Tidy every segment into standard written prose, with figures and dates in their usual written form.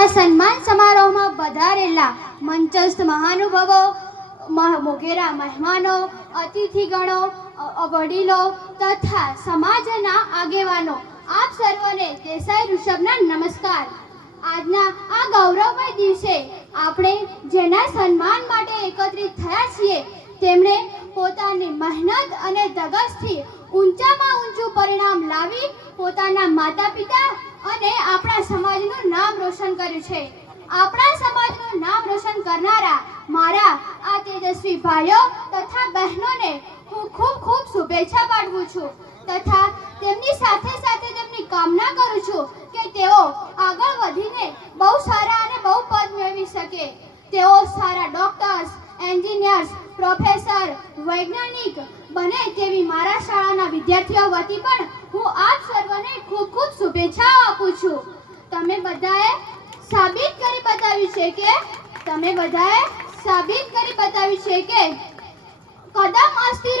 આજના સન્માન સમારોહમાં વધારેલા મંચસ્થ મહાનુભાવો, મોગેરા મહેમાનો, અતિથિગણો, વડીલો તથા સમાજના આગેવાનો, આપ સર્વને દેસાઈ ઋષભના નમસ્કાર. આજના આ ગૌરવમય દિવસે આપણે જેના સન્માન માટે એકત્રિત થયા છીએ તેમણે પોતાની મહેનત અને ધગશથી ઊંચામાં ઊંચું પરિણામ લાવી પોતાના માતા પિતા અને આપણા સમાજનું નામ રોશન કર્યું છે. આપણા સમાજનું નામ રોશન કરનારા મારા આ તેજસ્વી ભાઈઓ તથા બહેનોને હું ખૂબ ખૂબ શુભેચ્છા પાઠવું છું તથા તેમની સાથે સાથે તેમની કામના કરું છું કે તેઓ આગળ વધીને બહુ સારા અને બહુ પદ મેળવી શકે. તેઓ સારા ડોક્ટર્સ, એન્જિનિયર્સ, પ્રોફેસર, વૈજ્ઞાનિક બને તેવી મારા શાળાના વિદ્યાર્થીઓ વતી પણ હું આપ સર્વને ખૂબ ખૂબ શુભેચ્છાઓ આપું છું. તમે બધાએ સાબિત કરી બતાવ્યું છે કે કદમ અસ્થિર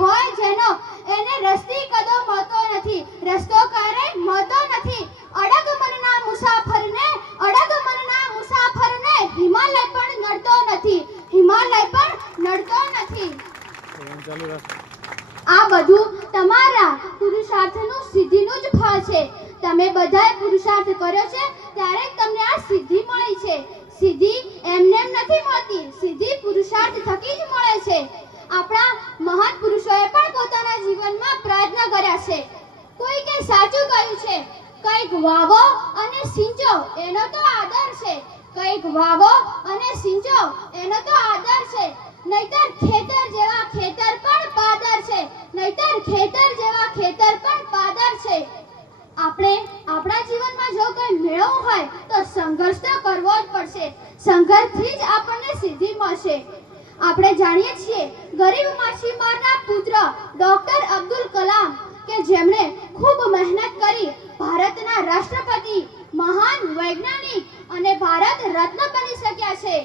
હોય જેનો એને રસ્તી કદમ મળતો નથી, રસ્તો ક્યારેય મળતો નથી. અડગ મનના મુસાફરને હિમાલય પણ નડતો નથી. આ બધું તમારા પુરુષાર્થનું સિદ્ધિનું જ ફળ છે. તમે બધાએ પુરુષાર્થ કર્યો છે ત્યારે તમને આ સિદ્ધિ મળી છે. સિદ્ધિ એમને નથી મળતી, સિદ્ધિ પુરુષાર્થ થકી જ મળે છે. આપણા મહાન પુરુષોએ પણ પોતાના જીવનમાં પ્રયત્ન કર્યા છે. કોઈકે સાચું કહ્યું છે, કંઈક વાવો અને સિંચો એનો તો આદર છે, નહીતર ખેતર જેવા ખેતર પણ પાદર છે. આપણે આપણા જીવનમાં જો કંઈ મેળવવું હોય તો સંઘર્ષ તો કરવો જ પડશે. સંઘર્ષથી જ આપણને સિદ્ધિ મળશે. આપણે જાણીએ છીએ ગરીબ માછીમારના પુત્ર ડોક્ટર અબ્દુલ કલામ કે જેમણે ખૂબ મહેનત કરી ભારતના રાષ્ટ્રપતિ, મહાન વૈજ્ઞાનિક અને ભારત રત્ન બની શક્યા છે.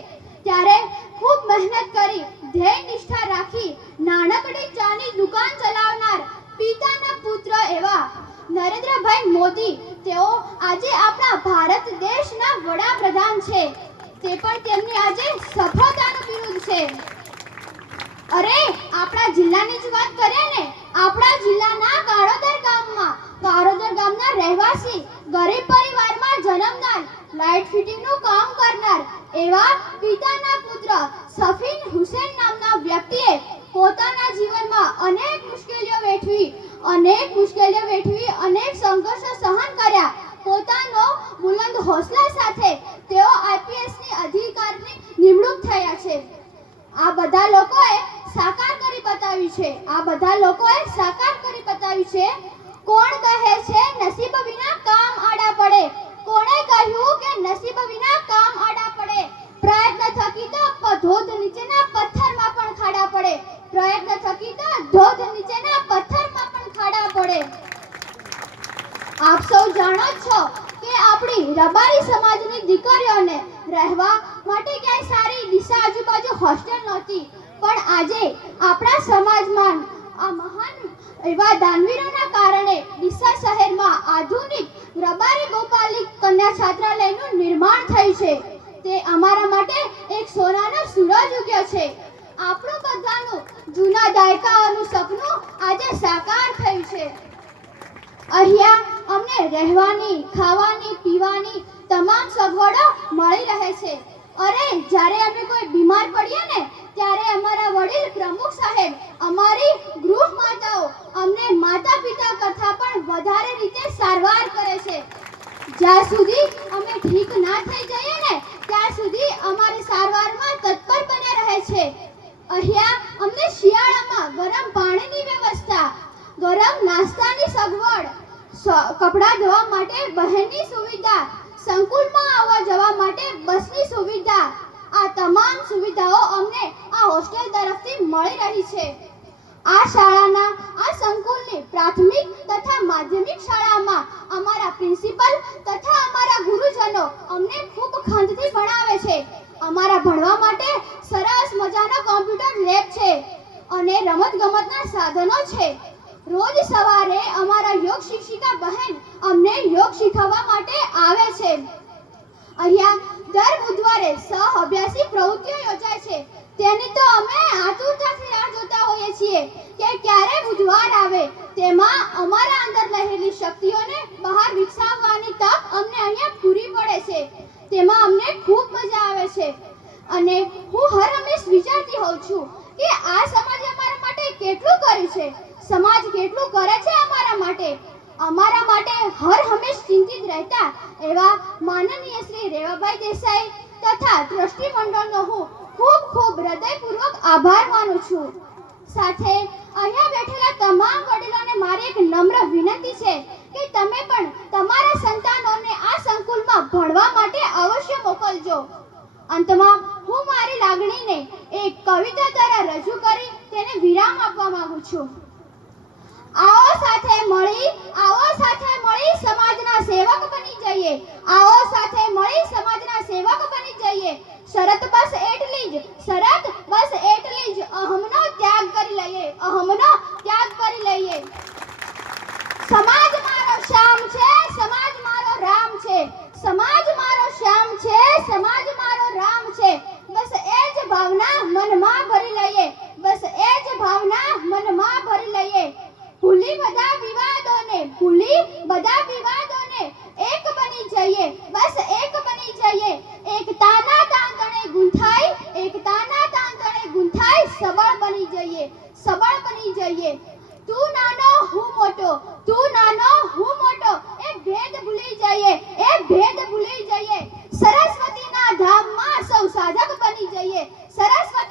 ત્યારે ખૂબ મહેનત કરી ધ્યેય નિષ્ઠા રાખી નાનકડી ચાની દુકાન ચલાવનાર પિતાના પુત્ર એવા નરેન્દ્રભાઈ મોદી, તેઓ આજે આપણા ભારત દેશના વડાપ્રધાન છે. તે પણ તેમની આજે સફળતાનું બિરુદ છે. અરે આપણા જિલ્લાની જ વાત કરીએ ને, આપણા જિલ્લાના કારોદર ગામના રહેવાસી, ગરીબ પરિવારમાં જન્મનાર, લાઇટ ફિટિંગનું કામ કરનાર એવા પિતાના પુત્ર સફીન હુસેન નામના વ્યક્તિએ પોતાના જીવનમાં અનેક મુશ્કેલીઓ વેઠવી, અનેક સંઘર્ષો સહન કર્યા. પોતાનો બુલંદ હોસલા સાથે તેઓ આઈપીએસની અધિકારીની નિમણૂક થયા છે. આ બધા લોકોએ સાકાર કરી બતાવ્યું છે. કોણ કહે છે નસીબ વિના કામ આડા પડે? કોણે કહ્યું કે નસીબ વિના કામ આડા પડે? પ્રયત્ન થકી તો ધોધ નીચેના પથ્થરમાં પણ ખાડા પડે. આપ સૌ જાણો છો કે આપણી રબારી સમાજની દીકરીઓને રહેવા માટે ક્યાંય સારી દિશા આજુબાજુ હોસ્ટેલ નહોતી, પણ આજે આપણા સમાજમાં આ મહાન એવા દાનવીરોના કારણે ડીસા શહેરમાં આધુનિક રબારી ગોપાલિક કન્યા છાત્રાલયનું નિર્માણ થયું છે. તે અમારા માટે એક સોનાનો સૂરજ ઉગ્યો છે. આપણું બધાનું જૂના દાયકાઓનું સપનું આજે સાકાર થયું છે. અહીંયા અમને રહેવાની, ખાવાની, પીવાની તમામ સગવડો મળી રહે છે. અરે જ્યારે અમે કોઈ બીમાર પડીએ ને ત્યારે અમારા વડીલ પ્રમુખ સાહેબ, અમારી ગૃહ માતાઓ અમને માતા પિતા કરતાં પણ વધારે રીતે સારવાર કરે છે. જ્યાં સુધી અમે ઠીક ના થઈ જઈએ ને ત્યાં સુધી અમારી સારવારમાં તત્પર બને રહે છે. અહીંયા અમને શિયાળામાં ગરમ પાણીની વ્યવસ્થા, ગરમ નાસ્તાની સગવડ, કપડાં ધોવા માટે બહેનની સુવિધા, સંકુલમાં આવવા જવા માટે બસની સુવિધા, આ તમામ સુવિધાઓ અમને આ હોસ્ટેલ તરફથી મળી રહી છે. આ શાળાના આ સંકુલની પ્રાથમિક તથા માધ્યમિક શાળામાં અમારા પ્રિન્સિપલ તથા અમારા ગુરુજનો અમને ખૂબ ખંતથી ભણાવે છે. અમારા ભણવા માટે સરસ મજાનો કોમ્પ્યુટર લેબ છે અને રમતગમતના સાધનો છે. રોજ સવારે અમારા યોગ શિક્ષિકા બહેન અમને યોગ શીખવવા માટે આવે છે. અહીંયા દર બુધવારે સહ-અભ્યાસી પ્રવૃત્તિઓ યોજાય છે. તેની તો અમે આતુરતાથી રાહ જોતા હોઈએ છીએ કે ક્યારે બુધવાર આવે. તેમાં અમારા અંદર રહેલી શક્તિઓને બહાર વિકસાવવાની તક અમને અહીંયા પૂરી પડે છે. તેમાં અમને ખૂબ મજા આવે છે અને હું હર હંમેશ વિચારતી હોઉં છું કે આ સમાજે અમારા માટે કેટલું કર્યું છે, સમાજ કેટલું કરે છે અમારા માટે હર હંમેશ ચિંતિત રહેતા એવા માનનીય શ્રી રેવાભાઈ દેસાઈ તથા ટ્રસ્ટી મંડળનો હું ખૂબ ખૂબ હૃદયપૂર્વક આભાર માનું છું. સાથે અહીંયા બેઠેલા તમામ વડીલોને મારી એક નમ્ર વિનંતી છે કે તમે પણ તમારા સંતાનોને આ સંકુલમાં ભણવા માટે અવશ્ય મોકલજો. અંતમાં હું મારી લાગણીને એક કવિતા દ્વારા રજૂ કરી તેને વિરામ આપવા માંગુ છું. આવો સાથે મળી સમાજના સેવક બની જઈએ. આવો સાથે મળી સમાજના સેવક બની જઈએ. શરત બસ એટલી જ અહમનો ત્યાગ કરી લઈએ. સમાજ મારો શ્યામ છે, સમાજ મારો રામ છે. સમાજ મારો શ્યામ છે, સમાજ મારો રામ છે. બસ એ જ ભાવના મનમાં ભરી લઈએ. ભૂલી બધા વિવાદોને એક બની જઈએ. બસ એક બની જઈએ. એકતાના તાંતણે ગૂંથાઈ સબળ બની જઈએ. તું નાનો હું મોટો એ ભેદ ભૂલી જઈએ. સરસ્વતી